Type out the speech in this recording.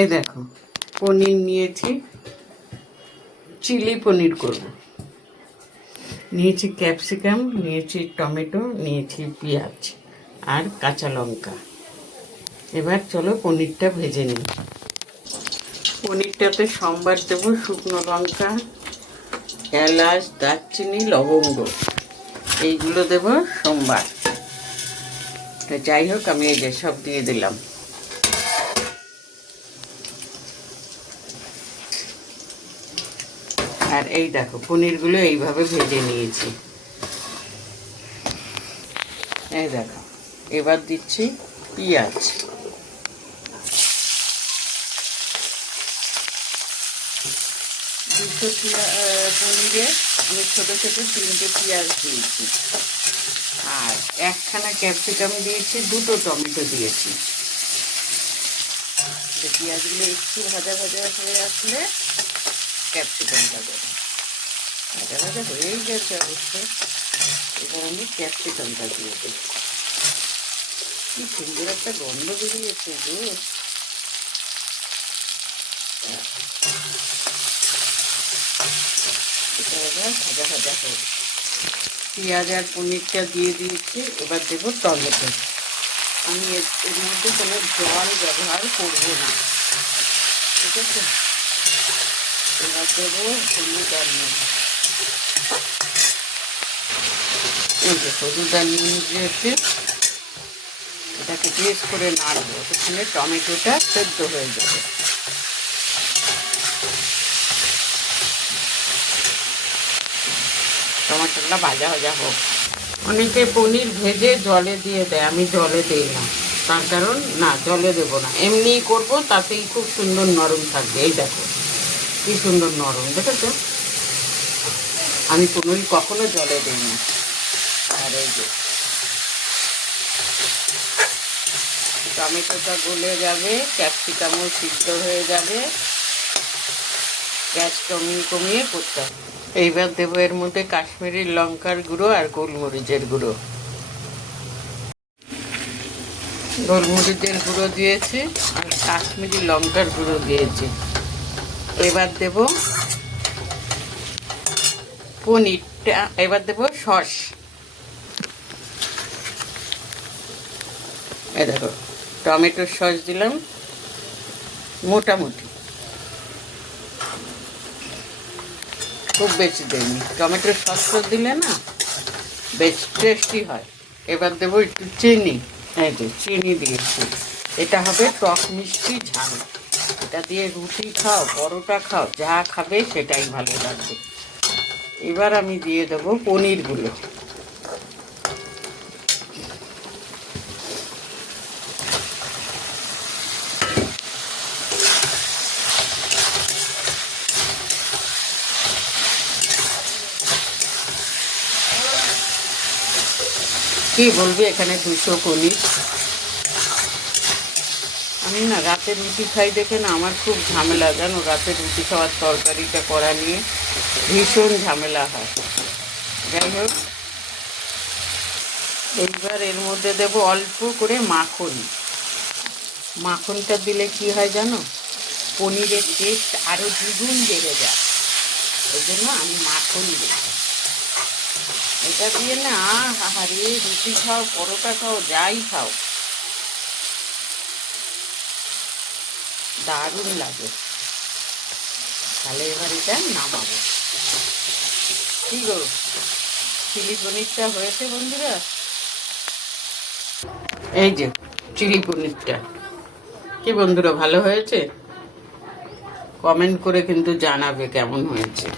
এই দেখো পনির নিয়েছি, চিলি পনির করব। নিয়েছি ক্যাপসিকাম, নিয়েছি টমেটো, নিয়েছি পেঁয়াজ আর কাঁচা লঙ্কা। এবার চলো পনিরটা ভেজে নিই। পনিরটাতে সম্বার দেবো শুকনো লঙ্কা, এলাচ, দারচিনি, লবঙ্গ, এইগুলো দেবো সম্বার। যাই হোক, আমি এই যে সব দিয়ে দিলাম। আর এই দেখো পনিরগুলো এইভাবে ভেজে নিয়েছি। এই দেখো, এবার দিচ্ছি পেঁয়াজ। দুশো পনিরে আমি ছোটো ছোটো 3টে পেঁয়াজ দিয়েছি, আর একখানা ক্যাপসিকাম দিয়েছি, 2টো টমেটো দিয়েছি। পেঁয়াজগুলো একটু ভাজা ভাজা হয়ে আসলে ক্যাপসিকামটা দেবো। ভাজা ভাজা হয়েই গেছে অবশ্য। এবার আমি ক্যাপসিকামটা দিয়ে দেবো। কি সুন্দর একটা গন্ধ বেরিয়েছে গো। এটা এবার ভাজা ভাজা হোক। পেঁয়াজ আর পনিরটা দিয়ে দিয়েছি। এবার দেবো টমেটো। আমি এর মধ্যে কোনো জল ব্যবহার করবো না, ঠিক আছে? এবার দেবো হলুদ আর নুন। হলুদ আর নুন দিয়েছি। এটাকে বেশ করে নাড়বো, সেখানে টমেটোটা সেদ্ধ হয়ে যাবে। টমেটোটা ভাজা ভাজা হোক। অনেকে পনির ভেজে জলে দিয়ে দেয়, আমি জলে দিই না। তার কারণ, না জলে দেবো না, এমনিই করবো, তাতেই খুব সুন্দর নরম থাকবে। এই দেখো কি সুন্দর নরম, দেখেছো? আমি কখনো জলে দিই না। আর এই যে টমেটোটা গলে যাবে, ক্যাপসিকামও সিদ্ধ হয়ে যাবে। গ্যাস কমিয়ে কমিয়ে করতে হবে। এইবার দেবো এর মধ্যে কাশ্মীরি লঙ্কার গুঁড়ো আর গোলমরিচের গুঁড়ো। গোলমরিচের গুঁড়ো দিয়েছি আর কাশ্মীরি লঙ্কার গুঁড়ো দিয়েছি। এবার দেব পনিরটা। এবার দেবো সস। এই দেখো টমেটোর সস দিলাম মোটামুটি, খুব বেশি দেয়নি। টমেটোর সসটা দিলে না বেশ টেস্টি হয়। এবার দেবো একটু চিনি। এই যে চিনি দিয়েছি। এটা হবে টক মিষ্টি ঝাল। এটা দিয়ে রুটি খাও, পরোটা খাও, যা খাবে সেটাই ভালো লাগবে। এবার আমি দিয়ে দেবো পনিরগুলো। কি বলবি, এখানে 200 পনির। আমি না রাতে রুটি খাই দেখে না আমার খুব ঝামেলা, জানো? রাতে রুটি খাওয়ার তরকারিটা করা নিয়ে ভীষণ ঝামেলা হয়। যাই হোক, এইবার এর মধ্যে দেবো অল্প করে মাখন। মাখনটা দিলে কি হয় জানো? পনিরের টেস্ট আরও দ্বিগুণ বেড়ে যায়। ওই জন্য আমি মাখন দিই। এটা দিয়ে না আহারে রুটি খাও, পরোটা খাও, যাই খাও, দারুণ লাগে। তাহলে এবার এটা নামাবো। কি গো, চিলি পনিরটা হয়েছে বন্ধুরা। এই যে চিলি পনিরটা, কি বন্ধুরা ভালো হয়েছে? কমেন্ট করে কিন্তু জানাবে কেমন হয়েছে।